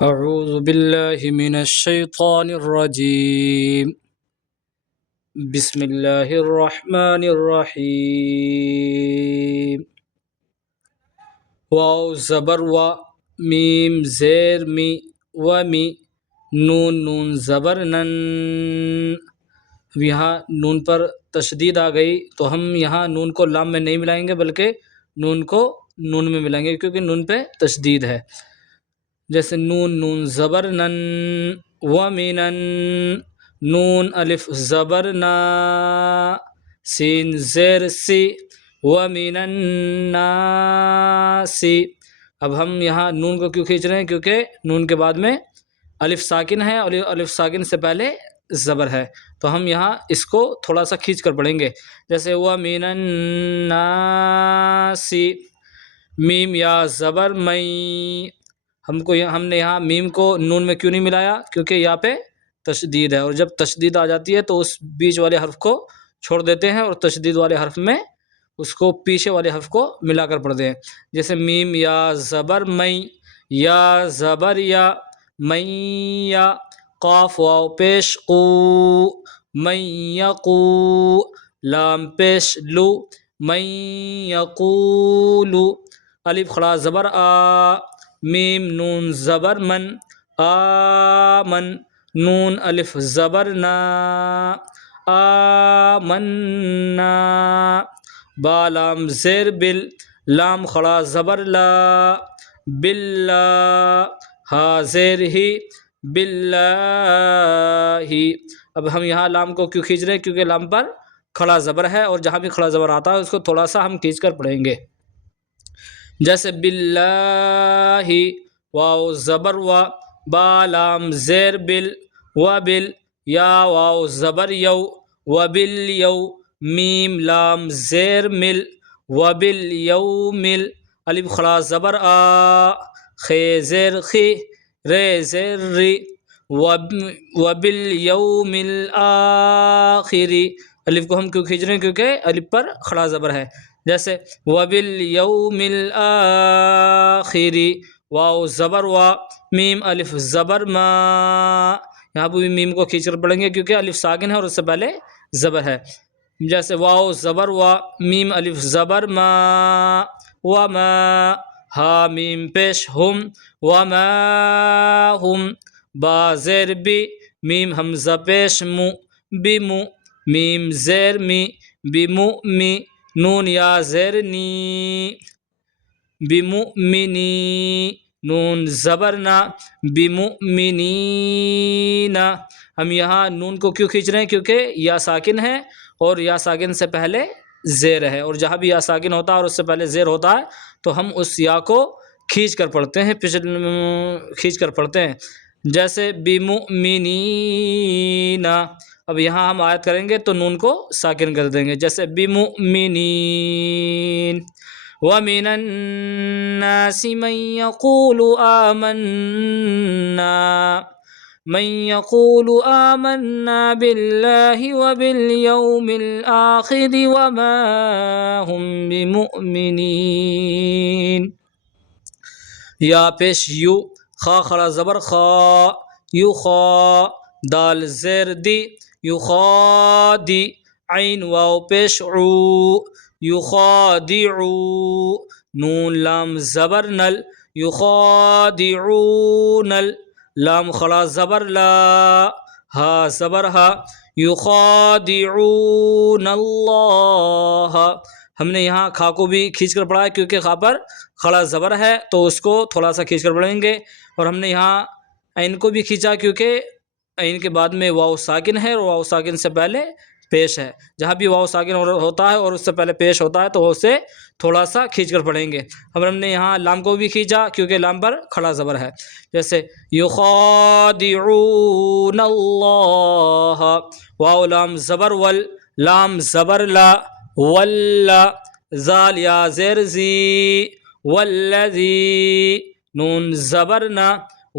أعوذ بالله من الشيطان الرجيم بسم الله الرحمن الرحيم واو زبر و میم زیر می و می نون زبر نن. اب یہاں نون پر تشدید آ گئی تو ہم یہاں نون کو لام میں نہیں ملائیں گے بلکہ نون کو نون میں ملائیں گے کیونکہ نون پہ تشدید ہے. جیسے نون زبر نن ومنن، نون الف زبر نا، سین زیر سی، ومن الناس. اب ہم یہاں نون کو کیوں کھینچ رہے ہیں؟ کیونکہ نون کے بعد میں الف ساکن ہے اور الف ساکن سے پہلے زبر ہے، تو ہم یہاں اس کو تھوڑا سا کھینچ کر پڑھیں گے. جیسے ومن الناس، میم یا زبر میں. ہم نے یہاں میم کو نون میں کیوں نہیں ملایا؟ کیونکہ یہاں پہ تشدید ہے، اور جب تشدید آ جاتی ہے تو اس بیچ والے حرف کو چھوڑ دیتے ہیں اور تشدید والے حرف میں اس کو پیچھے والے حرف کو ملا کر پڑھتے ہیں. جیسے میم یا زبر میں، یا زبر یا، میں یا، قاف واو پیش قو، میں یقو، لام پیش لو، میں یقولو، الف کھڑا زبر آ، میم نون زبر من، آمن، نون الف زبر نا، آمنا، با لام زیر بل، لام کھڑا زبر لا، باللہ، ہا زیر ہی، باللہ. اب ہم یہاں لام کو کیوں کھینچ رہے ہیں؟ کیونکہ لام پر کھڑا زبر ہے، اور جہاں بھی کھڑا زبر آتا ہے اس کو تھوڑا سا ہم کھینچ کر پڑھیں گے. جیسے باللہ، واو زبر و، با لام زیر بل، و بل، یا واو زبر یو، و بل یو، میم لام زیر مل، و بل یو مل، الف کھڑا زبر آ، خے زیر خی، رے زیر ری، و بل یوم الآخر. الف کو ہم کیوں کھینچ رہے ہیں؟ کیونکہ الف پر کھڑا زبر ہے. جیسے وبالیوم الآخر، واو زبر وا، میم الف زبر ما. یہاں پہ بھی میم کو کھینچ کر پڑھیں گے کیونکہ الف ساکن ہے اور اس سے پہلے زبر ہے. جیسے واو زبر وا، میم الف زبر ما، وما، ہا میم پیش ہم، وما ہم، با زیر بی، میم حمزہ پیش مو، بمو، میم زیر می، بمؤمی، نون یا زیر نی، بمؤمنی، نون زبر نا، بمؤمنین. ہم یہاں نون کو کیوں کھینچ رہے ہیں؟ کیونکہ یا ساکن ہے اور یا ساکن سے پہلے زیر ہے، اور جہاں بھی یا ساکن ہوتا ہے اور اس سے پہلے زیر ہوتا ہے تو ہم اس یا کو کھینچ کر پڑھتے ہیں، کھینچ کر پڑھتے ہیں. جیسے بمؤمنین. اب یہاں ہم آیت کریں گے تو نون کو ساکن کر دیں گے. جیسے بمؤمنین. وَمِنَ النَّاسِ مَن يَقُولُ آمَنَّا بِاللَّهِ وَبِالْيَوْمِ الْآخِرِ وَمَا هُمْ بِمُؤْمِنِينَ. یا پیش یو، خا کھڑا زبر خا، یو خا، دال زیر دی، یو خا دی، عین واو پیش عو، یو خا دی عو، نون لام زبر نل، یو خا دی عو نل، لام کھڑا زبر لا، ہا زبر ہا، یو خا دی عو اللہ. ہم نے یہاں کھا کو بھی کھینچ کر پڑھا ہے کیونکہ خا پر کھڑا زبر ہے تو اس کو تھوڑا سا کھینچ کر پڑھیں گے. اور ہم نے یہاں عین کو بھی کھینچا کیونکہ عین کے بعد میں واو ساکن ہے اور واو ساکن سے پہلے پیش ہے. جہاں بھی واو ساکن ہوتا ہے اور اس سے پہلے پیش ہوتا ہے تو اسے تھوڑا سا کھینچ کر پڑھیں گے. اب ہم نے یہاں لام کو بھی کھینچا کیونکہ لام پر کھڑا زبر ہے. جیسے یخادعون اللہ، واو لام زبر ول، لام زبر لا، ولا، زال یا زیر زی، والذی، نون زبر نا،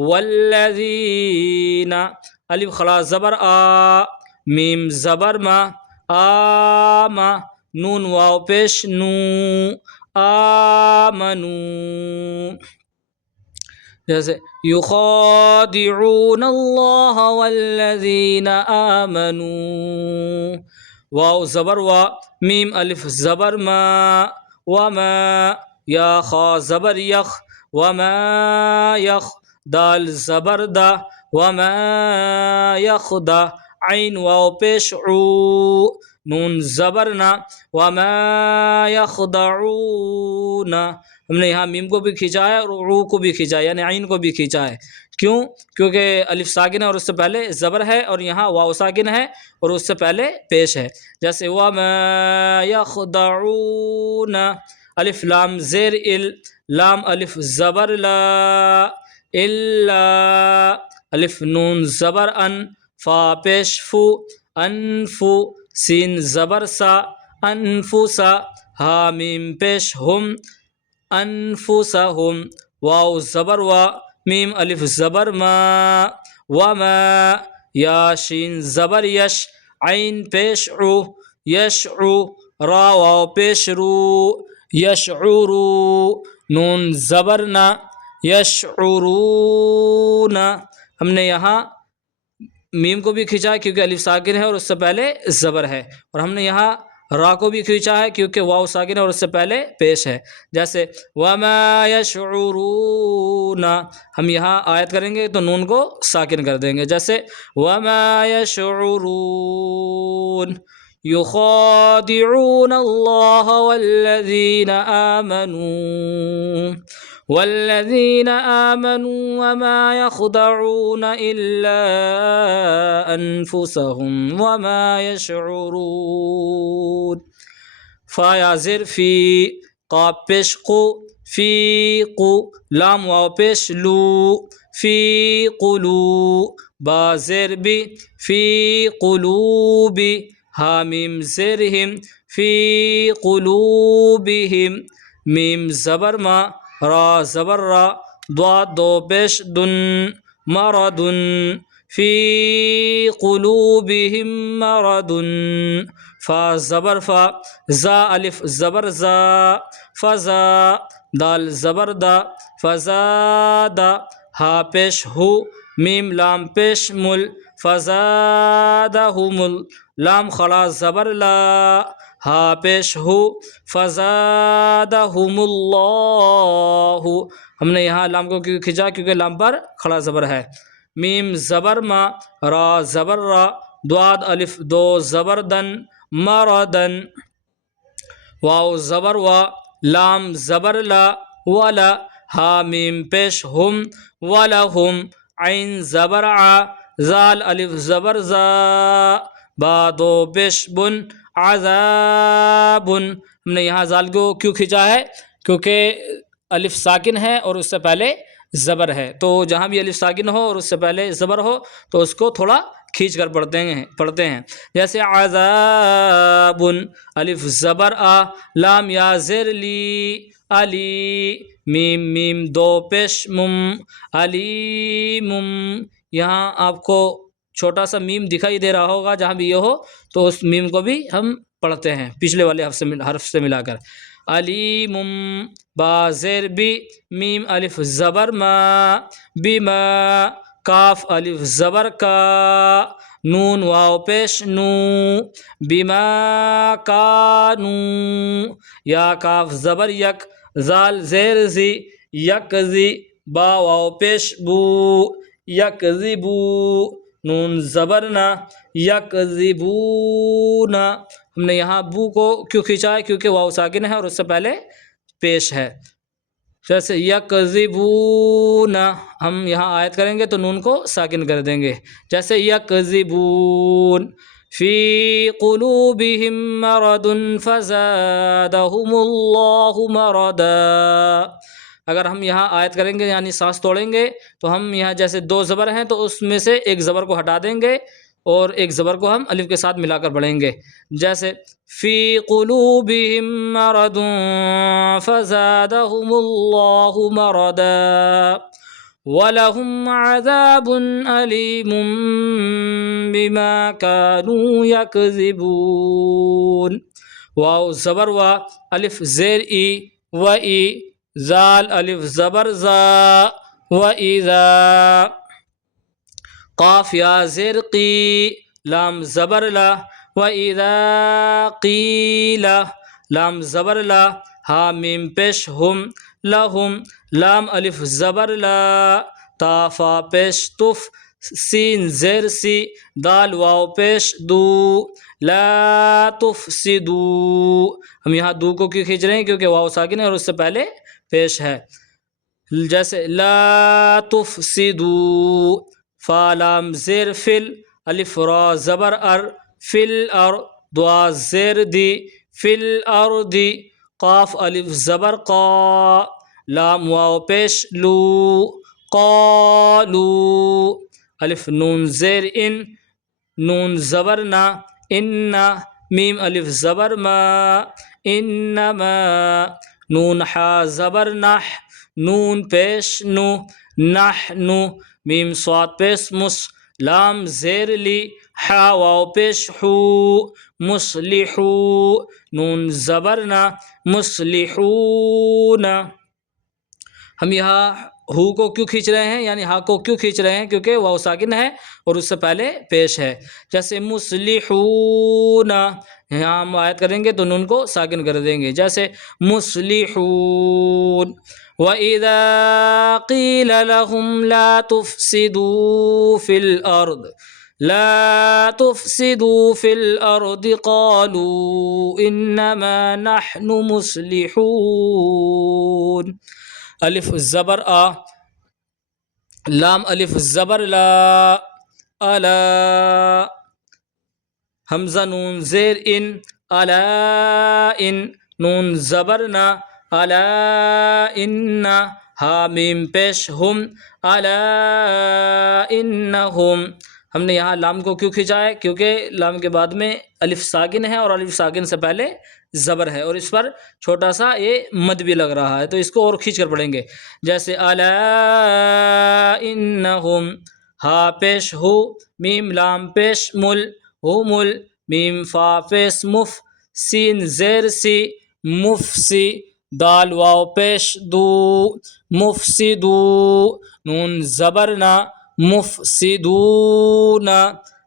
والذین، الف کھڑا زبر آ، میم زبر ما، آما، نون واو پیش نو، آمنو. جیسے یخادعون اللہ والذین آمنوا، واو زبر وا، میم الف زبر ما، وما، یا خا زبر یخ، وما یخ، دال زبر دا، وما یخدا، عین واو پیش عو، نون زبر نا، وما یخدعون، ہم نے یہاں میم کو بھی کھینچا ہے اور عو کو بھی کھینچا ہے، یعنی عین کو بھی کھینچا ہے. کیوں؟ کیونکہ الف ساکن ہے اور اس سے پہلے زبر ہے، اور یہاں واو ساکن ہے اور اس سے پہلے پیش ہے. جیسے وما یخدعون، الف لام زیر ال، لام الف زبر لا، الا، الف نون زبر ان، فا پیش فو، انفو، سین زبر سا، انفسا، ہا میم پیش ہم، انفسہم، واو زبر وا، میم الف زبر ما، وما، یا شین زبر یش، عین پیش عو، یشعو، را واو پیش رو، یشعرو، نون زبر نا، یشعرون. ہم نے یہاں میم کو بھی کھینچا ہے کیونکہ الف ساکن ہے اور اس سے پہلے زبر ہے، اور ہم نے یہاں را کو بھی کھینچا ہے کیونکہ واو ساکن ہے اور اس سے پہلے پیش ہے. جیسے وما یشعرون، ہم یہاں آیت کریں گے تو نون کو ساکن کر دیں گے. جیسے وما یشعرون یخادعون اللہ والذین آمنوا وما يخدعون إلا أنفسهم وما يشعرون. فا یا زر فی، قاف پیش قو، فی قو، لام واو پیش لو، فی قلو، با زیر بی، فی قلوبی، ہا میم زیر ہم، فی قلوبہم، میم زبر ما، را زبر را، ضاد دو پیش دن، مردن، فی قلوبہم مردن، فا زبر فا، زا الف زبر زا، فزا، دال زبر دا، فزادا، ہا پیش ہو، میم لام پیش مل، فزادہم، لام خلا زبر لا، ہا پیش ہو، فزادہم اللہ. ہم نے یہاں لام کو کیوں کھینچا؟ کیونکہ لام پر کھڑا زبر ہے. میم زبر ما، را زبر را، ضاد الف دو زبر دن، مردن، واو زبر وا، لام زبر لا، ولا، ہا میم پیش ہم، ولہم، عین زبر ع، زال الف زبر زا، با دو پیش بن، عذاب. ہم نے یہاں زال کو کیوں کھینچا ہے؟ کیونکہ الف ساکن ہے اور اس سے پہلے زبر ہے، تو جہاں بھی الف ساکن ہو اور اس سے پہلے زبر ہو تو اس کو تھوڑا کھینچ کر پڑھتے ہیں. جیسے عذاب، الف زبر آ، لام یا زیر لی، علی، میم میم دو پیش مم، علیمم. یہاں آپ کو چھوٹا سا میم دکھائی دے رہا ہوگا، جہاں بھی یہ ہو تو اس میم کو بھی ہم پڑھتے ہیں پچھلے والے حرف سے ملا کر. علیمم، با زیر بی، میم الف زبر ما، بما، کاف الف زبر کا، نون واو پیش نو، بما کانو، یا کاف زبر یک، زال زیر زی، یکزی، با واو پیش بو، یکذبو، نون زبر نا، یکذبونا. ہم نے یہاں بو کو کیوں کھینچا ہے؟ کیونکہ واو ساکن ہے اور اس سے پہلے پیش ہے. جیسے یکذبون، ہم یہاں آیت کریں گے تو نون کو ساکن کر دیں گے. جیسے یکذبون، فی قلوبہم مرض فزادہم اللہ مرضا. اگر ہم یہاں آیت کریں گے یعنی سانس توڑیں گے تو ہم یہاں جیسے دو زبر ہیں تو اس میں سے ایک زبر کو ہٹا دیں گے اور ایک زبر کو ہم الف کے ساتھ ملا کر پڑھیں گے. جیسے فی قلوبہم مرض فزادہم اللہ مرضا وَلَهُمْ عَذَابٌ أَلِيمٌ بِمَا كَانُوا يَكْذِبُونَ. واو زبر وا، الف زیر ای، و ای، زال الف زبر زا، وَإِذَا قاف یا زیر قی لام زبر لا وَإِذَا قِيلَ لام زبر لا ہا میم پیش ہم لہم لام الف زبر لا تا فا پیش تف سین زیر سی دال واو پیش دو لا تفسدو ہم یہاں دو کو کیوں کھینچ رہے ہیں کیونکہ واو ساکن ہے اور اس سے پہلے پیش ہے جیسے لا تفسدو فا لام زیر فل الف را زبر ار فل ار دعا زیر دی فل ارضی قاف الف زبر قا لام واو پیش لو قالو الف نون زیر ان نون زبر نا ان میم الف زبر ما انما نون حا زبر نح نون پیش نو نحنو میم صاد پیش مس لام زیر لی حا واو پیش حو مصلحو نون زبر نا مصلحون ہم یہاں ہو کو کیوں کھینچ رہے ہیں یعنی ہا کو کیوں کھینچ رہے ہیں کیونکہ واو ساکن ہے اور اس سے پہلے پیش ہے جیسے مصلحون یہاں ہم آیت کریں گے تو نون کو ساکن کر دیں گے جیسے مصلحون وَإِذَا قِيلَ لَهُمْ لَا تُفْسِدُوا فِي الْأَرْضِ لا تفسدوا في الأرض قالوا إنما نحن مصلحون الف زبر آ لام الف زبر لا الا حمزہ نون زیر ان الا ان نون زبر نا الا ان ہا میم پیش ہم الا انہم ہم نے یہاں لام کو کیوں کھینچا ہے کیونکہ لام کے بعد میں الف ساکن ہے اور الف ساکن سے پہلے زبر ہے اور اس پر چھوٹا سا یہ مد بھی لگ رہا ہے تو اس کو اور کھینچ کر پڑھیں گے جیسے الا انہم ہا پیش ہو میم لام پیش مل ہو مل میم فا پیش مف سین زیر سی مفسی دال واو پیش دو مفسدو نون زبر نا مفسدون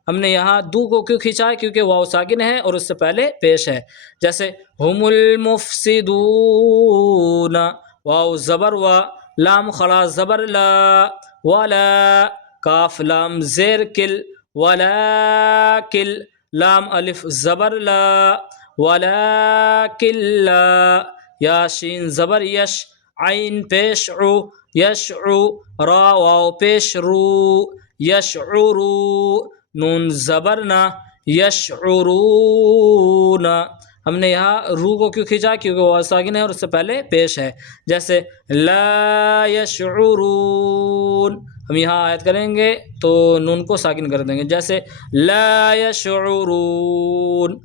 ہم نے یہاں دو کو کیوں کھینچا ہے کیونکہ واو ساکن ہے اور اس سے پہلے پیش ہے جیسے ہم المفسدون واو زبر وا لام خلا زبر لا ولا کاف لام زیر کل ولا کل لام الف زبر لا ولا کلا یا شین زبر یش عین پیش عو یشعو را واو پیش رو یشعرو نون زبر نا یشعرون ہم نے یہاں رو کو کیوں کھینچا کیونکہ وہ ساکن ہے اور اس سے پہلے پیش ہے جیسے لا یشعرون ہم یہاں آیت کریں گے تو نون کو ساکن کر دیں گے جیسے لا یشعرون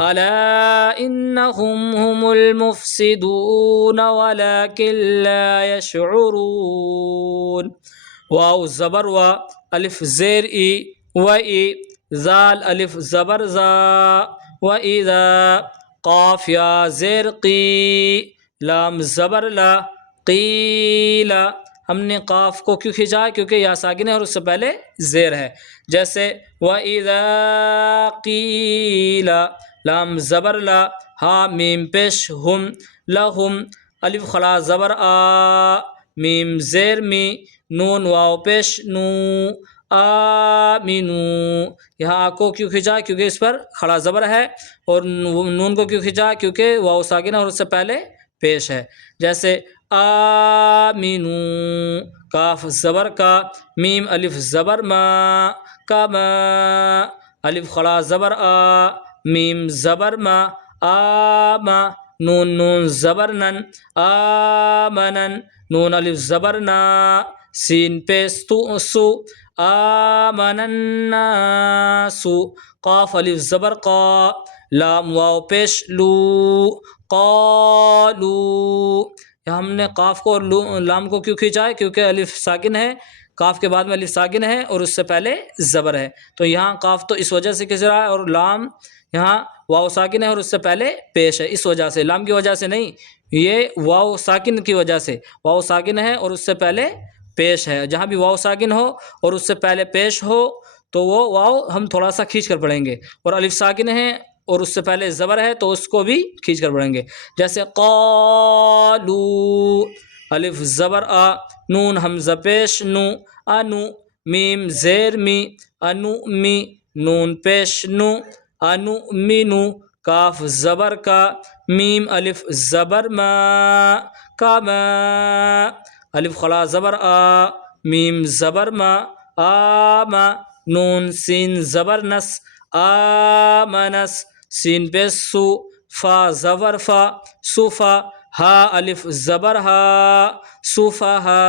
الا انہم هم المفسدون ولكن لا يشعرون واو زبر و الف زیر ای و ای زال الف زبر زا و اذا قاف یا زیر قی لام زبر لا قیلا ہم نے قاف کو کیوں کھینچا ہے کیونکہ یا ساکن ہے اور اس سے پہلے زیر ہے جیسے وَإِذَا قِيلَ لام زبر لا ہا میم پیش ہم لہم الف خلا زبر آ میم زیر می نون واو پیش نو آمینو یہاں کو کیوں کھینچا کیونکہ اس پر خلا زبر ہے اور نون کو کیوں کھینچا کیونکہ واو ساکن ہے اور اس سے پہلے پیش ہے جیسے آمینو کاف زبر کا میم الف زبر ما کما الف خلا زبر آ میم زبر ما آما نون زبر نن آمنن نون الف زبر نا سین پیش تو سو آمن الناس قاف الف زبر قا لام واو پیش لو قالو ہم نے قاف کو اور لام کو کیوں کھینچا ہے کیونکہ الف ساکن ہے قاف کے بعد میں الف ساکن ہے اور اس سے پہلے زبر ہے تو یہاں قاف تو اس وجہ سے کھینچ رہا ہے اور لام یہاں واو ساکن ہے اور اس سے پہلے پیش ہے اس وجہ سے لام کی وجہ سے نہیں یہ واو ساکن کی وجہ سے واو ساکن ہے اور اس سے پہلے پیش ہے. جہاں بھی واو ساکن ہو اور اس سے پہلے پیش ہو تو وہ واو ہم تھوڑا سا کھینچ کر پڑھیں گے, اور الف ساکن ہے اور اس سے پہلے زبر ہے تو اس کو بھی کھینچ کر پڑھیں گے. جیسے قالو, الف زبر آ, نون حمزہ پیش نو, انو, میم زیر می, انو می, نون پیش نو, انو مینو, کاف زبر کا, میم الف زبر ما, کما, الف خلا زبر آ, میم زبر ما, آما, نون سین زبر نس, آمنس, سین پیش سو, فا زبر فا, صفا, ہا الف زبر ہا, صفہا,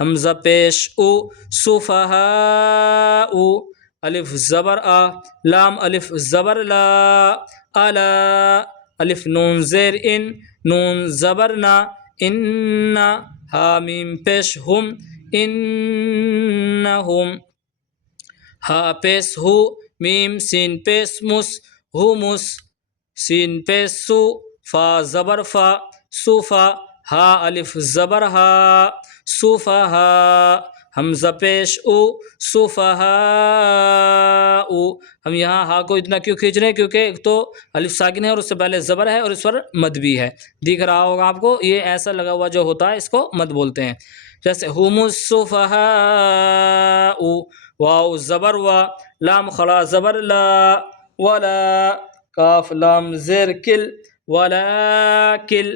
حمزہ پیش او, صفہا او, الف زبر آ, لام الف زبر لا, الا, الف نون زیر ان, نون زبر نا, اننا, ہا میم پیش ہم, انہم, ہا پیش ہو, میم سین پیش مس, ہمس, سین پیش سو, فا زبر فا, صفا, ہا الف زبر ہا, صفہا, حمزہ پیش او, صفہا او. ہم یہاں ہا کو اتنا کیوں کھینچ رہے ہیں کیونکہ ایک تو الف ساکن ہے اور اس سے پہلے زبر ہے اور اس پر مد بھی ہے. دکھ رہا ہوگا آپ کو, یہ ایسا لگا ہوا جو ہوتا ہے اس کو مد بولتے ہیں. جیسے ہم الصفہاء, واو زبر وا, لام خلا زبر لا, ولا, کاف لام زیر کل, ولا کل,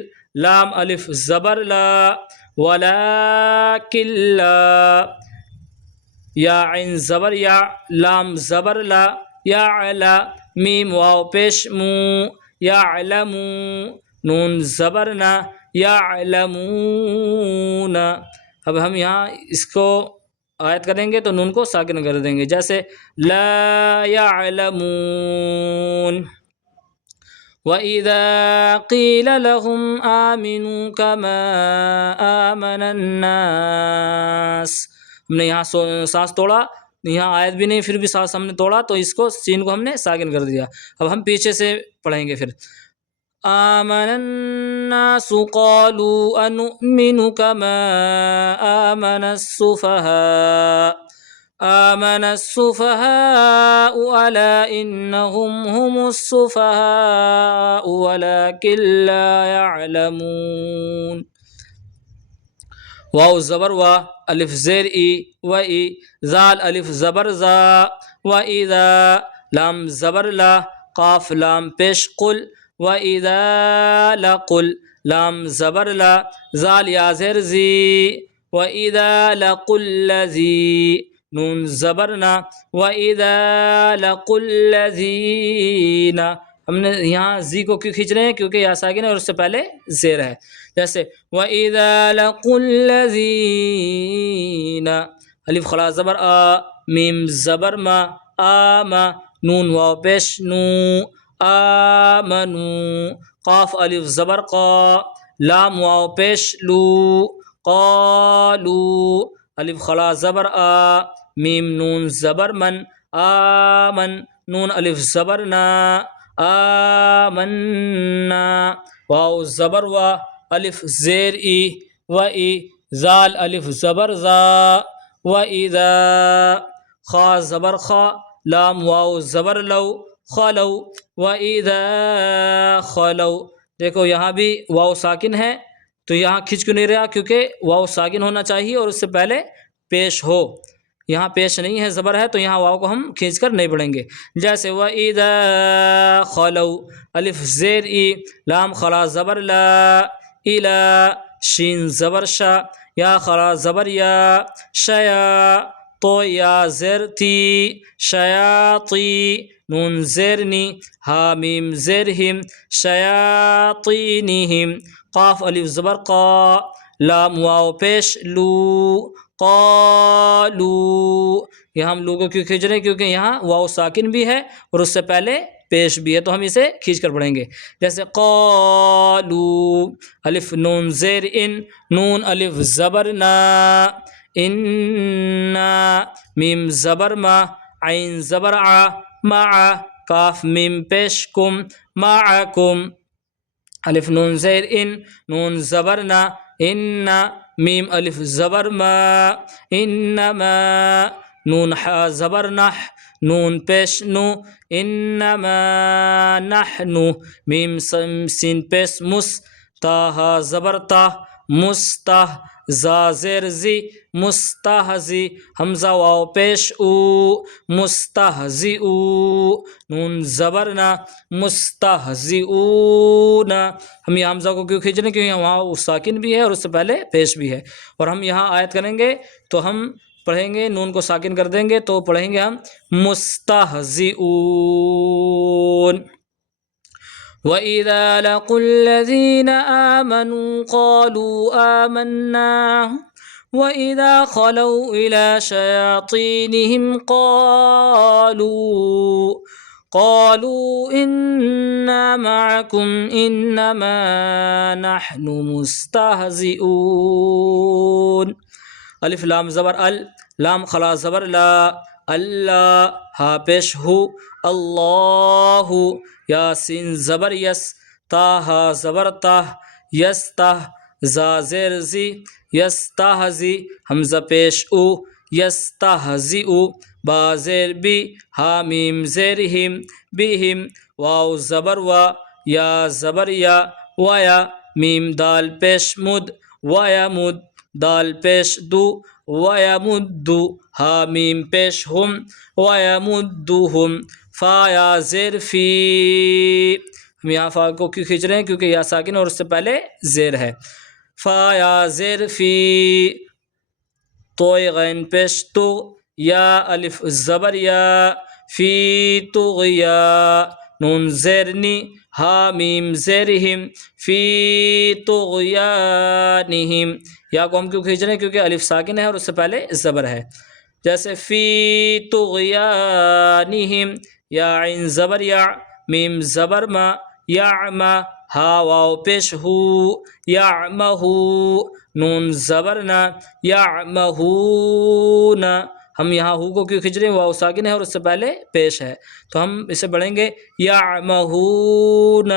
لام الف زبر لا, ولا کلا, یا عین زبر یا, لام زبر لا, یعلا, میم واو پیش مو, یعلمو, نون زبر نا, یعلمون. اب ہم یہاں اس کو آیت کریں گے تو نون کو ساکن کر دیں گے. جیسے لا یعلمون. وَإِذَا قِيلَ لَهُمْ آمِنُوا كَمَا آمَنَ النَّاسِ, ہم نے یہاں سانس توڑا, یہاں آیت بھی نہیں پھر بھی سانس ہم نے توڑا تو اس کو سین کو ہم نے ساکن کر دیا. اب ہم پیچھے سے پڑھیں گے. پھر آمن الناس قالوا أنؤمن كما آمن السفهاء, آمن السفهاء ألا إنهم هم السفهاء ولكن لا يعلمون. واو زبر وا, الف زیر ای, و ای, زال الف زبر زا, و اذا, لام زبر لا, قاف لام پیش قل, و اذا لقل, لام زبر لا, زال یا زیر زی, و اذا لقل لذی, نون زبر نا, و اذا لقل لذین. ہم نے یہاں زی کو کیوں کھینچ رہے ہیں کیونکہ یا ساکن ہے اور اس سے پہلے زیر ہے. جیسے وَإِذَا لَقُوا الَّذِينَ, الف خلا زبر آ, میم زبر ما, آما, نون واو پیش نو, آمنو, قاف الف زبر قا, لام واو پیش لو, قالو, الف خلا زبر آ, میم نون زبر من, آمن, نون الف زبر نا, آمنا, واو زبر وا, الف زیر ای, و ای, زال الف زبر زا, و اذا, خا زبر خا, لام واو زبر لو, خلو, و اذا خلو. دیکھو یہاں بھی واو ساکن ہے تو یہاں کھنچ کیوں نہیں رہا کیونکہ واو ساکن ہونا چاہیے اور اس سے پہلے پیش ہو. یہاں پیش نہیں ہے, زبر ہے, تو یہاں واو کو ہم کھینچ کر نہیں پڑھیں گے. جیسے وَإِذَا خَلَوْا, الف زیر ای, لام خلا زبر لا, الا, شین زبر شا, یا خلا زبر یا, شیا, تو یا زیر تی, شیاطی, نون زیر نی, ہا میم زیر ہم, شیاطینہم, قاف الف زبر قا, لام واو پیش لو, قالو. یہاں ہم لوگوں کیوں کھینچ رہے ہیں کیونکہ یہاں واو ساکن بھی ہے اور اس سے پہلے پیش بھی ہے تو ہم اسے کھینچ کر پڑھیں گے. جیسے قالو, الف نون زیر ان, نون الف زبر نا, اننا, میم زبر ما, عین زبر ع, مع, کاف میم پیش کم, معکم, الف نون زیر ان, نون زبر نا, اننا, میم الف زبر ما، انما، نون ح زبر نح، نون پیش نو، انما نحن، میم سین پیش مس، تا ہا زبر تا، مستہ، زا زیر زی، مستہزی، حمزہ واو پیش او، مستہزئو، نون زبر نا، مستہزئون۔ ہم یہ حمزہ کو کیوں کھینچ رہے ہیں؟ کیونکہ وہاں ساکن بھی ہے اور اس سے پہلے پیش بھی ہے، اور ہم یہاں آیت کریں گے تو ہم پڑھیں گے، نون کو ساکن کر دیں گے تو پڑھیں گے ہم مستہزئون۔ وَإِذَا لَقُوا الَّذِينَ آمَنُوا قَالُوا آمَنَّا وَإِذَا خَلَوْا إِلَى شَيَاطِينِهِمْ قَالُوا إِنَّا مَعَكُمْ إِنَّمَا نَحْنُ مُسْتَهْزِئُونَ۔ الف لام زبر ال، لام خلا زبر لا، اللہ، ہا پیش ہو، اللہ، یاسین زبر یس، تا ہا زبر تہ، یس تہ، زا زیر زی، یستہزی، حمزہ پیش او، یستہزئو، با زیر بی، ہا میم زیر ہم، بہم، واو زبر وا، یا زبر یا، ویا، میم دال پیش مد، ویمد، دال پیش دو، ویمدو، ہا میم پیش ہم، ویمدہم، فا یا زیر فی، ہم یہاں فا کو کیوں کھینچ رہے ہیں؟ کیونکہ یا ساکن اور اس سے پہلے زیر ہے، فا یا زیر فی، تو غین پیش تو، یا الف زبر یا، فی طغیا، نون زیر نی، ہا میم زیر ہم، فی طغیانہم، یا کو ہم کیوں کھینچ رہے ہیں؟ کیونکہ الف ساکن ہے اور اس سے پہلے زبر ہے، جیسے فی طغیانہم، یا عین زبر یا، میم زبر ما، یعما، ہا واو پیش ہو، یعمہو، نون زبر نا، یعمہون، ہم یہاں ہو کو کیوں کھینچ رہے ہیں؟ واو ساکن ہے اور اس سے پہلے پیش ہے، تو ہم اسے پڑھیں گے یعمہون،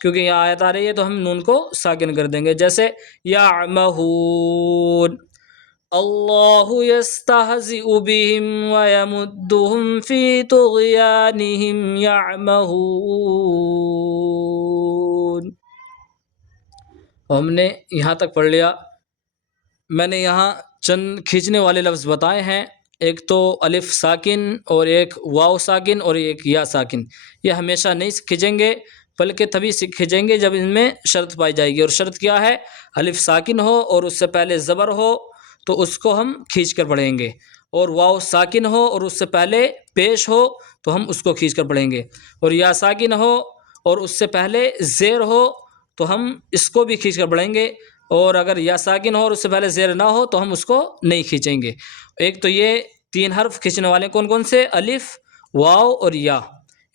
کیونکہ یہاں آیت آ رہی ہے تو ہم نون کو ساکن کر دیں گے، جیسے یعمہون، اللہ یستہزئ بہم ویمدہم فی طغیانہم یعمہون۔ ہم نے یہاں تک پڑھ لیا۔ میں نے یہاں چند کھینچنے والے لفظ بتائے ہیں، ایک تو الف ساکن اور ایک واو ساکن اور ایک یا ساکن، یہ ہمیشہ نہیں کھینچیں گے بلکہ تبھی کھینچیں گے جب ان میں شرط پائی جائے گی، اور شرط کیا ہے؟ الف ساکن ہو اور اس سے پہلے زبر ہو تو اس کو ہم کھینچ کر پڑھیں گے، اور واو ساکن ہو اور اس سے پہلے پیش ہو تو ہم اس کو کھینچ کر پڑھیں گے، اور یا ساکن ہو اور اس سے پہلے زیر ہو تو ہم اس کو بھی کھینچ کر پڑھیں گے، اور اگر یا ساکن ہو اور اس سے پہلے زیر نہ ہو تو ہم اس کو نہیں کھینچیں گے۔ ایک تو یہ 3 حرف کھینچنے والے کون کون سے؟ الف، واو اور یا،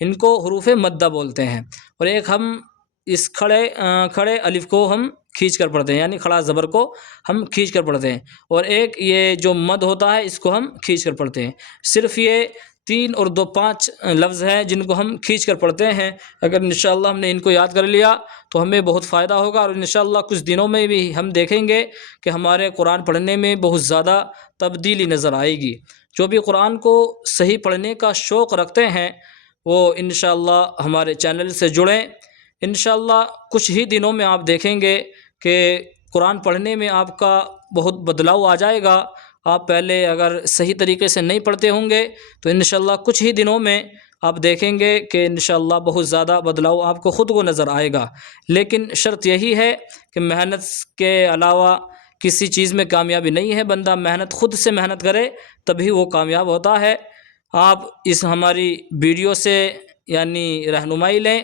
ان کو حروف مدہ بولتے ہیں، اور ایک ہم اس کھڑے الف کو ہم کھینچ کر پڑھتے ہیں، یعنی کھڑا زبر کو ہم کھینچ کر پڑھتے ہیں، اور ایک یہ جو مد ہوتا ہے اس کو ہم کھینچ کر پڑھتے ہیں۔ صرف یہ 3 اور 2 5 لفظ ہیں جن کو ہم کھینچ کر پڑھتے ہیں۔ اگر انشاءاللہ ہم نے ان کو یاد کر لیا تو ہمیں بہت فائدہ ہوگا، اور انشاءاللہ کچھ دنوں میں بھی ہم دیکھیں گے کہ ہمارے قرآن پڑھنے میں بہت زیادہ تبدیلی نظر آئے گی۔ جو بھی قرآن کو صحیح پڑھنے کا شوق رکھتے ہیں وہ انشاءاللہ ہمارے چینل سے جڑیں۔ انشاءاللہ کچھ ہی دنوں میں آپ دیکھیں گے کہ قرآن پڑھنے میں آپ کا بہت بدلاؤ آ جائے گا۔ آپ پہلے اگر صحیح طریقے سے نہیں پڑھتے ہوں گے تو انشاءاللہ کچھ ہی دنوں میں آپ دیکھیں گے کہ انشاءاللہ بہت زیادہ بدلاؤ آپ کو خود کو نظر آئے گا۔ لیکن شرط یہی ہے کہ محنت کے علاوہ کسی چیز میں کامیابی نہیں ہے، بندہ محنت خود سے محنت کرے تبھی وہ کامیاب ہوتا ہے۔ آپ اس ہماری ویڈیو سے یعنی رہنمائی لیں،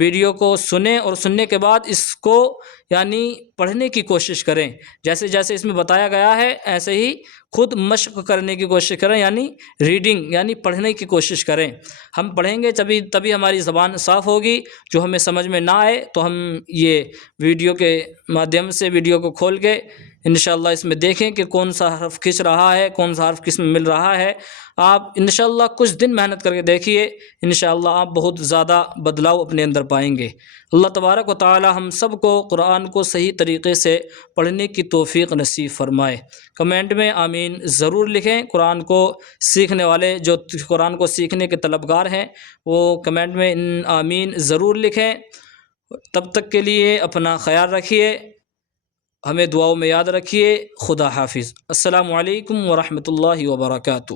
ویڈیو کو سنیں، اور سننے کے بعد اس کو یعنی پڑھنے کی کوشش کریں، جیسے جیسے اس میں بتایا گیا ہے ایسے ہی خود مشق کرنے کی کوشش کریں، یعنی ریڈنگ یعنی پڑھنے کی کوشش کریں۔ ہم پڑھیں گے تبھی ہماری زبان صاف ہوگی۔ جو ہمیں سمجھ میں نہ آئے تو ہم یہ ویڈیو کے مادھیم سے ویڈیو کو کھول کے انشاءاللہ اس میں دیکھیں کہ کون سا حرف کھنچ رہا ہے، کون سا حرف کس میں مل رہا ہے۔ آپ انشاءاللہ کچھ دن محنت کر کے دیکھیے، انشاءاللہ آپ بہت زیادہ بدلاؤ اپنے اندر پائیں گے۔ اللہ تبارک و تعالی ہم سب کو قرآن کو صحیح طریقے سے پڑھنے کی توفیق نصیب فرمائے۔ کمنٹ میں آمین ضرور لکھیں۔ قرآن کو سیکھنے والے جو قرآن کو سیکھنے کے طلبگار ہیں وہ کمنٹ میں آمین ضرور لکھیں۔ تب تک کے لیے اپنا خیال رکھیے، ہمیں دعاؤں میں یاد رکھیے۔ خدا حافظ۔ السلام علیکم ورحمۃ اللہ وبرکاتہ۔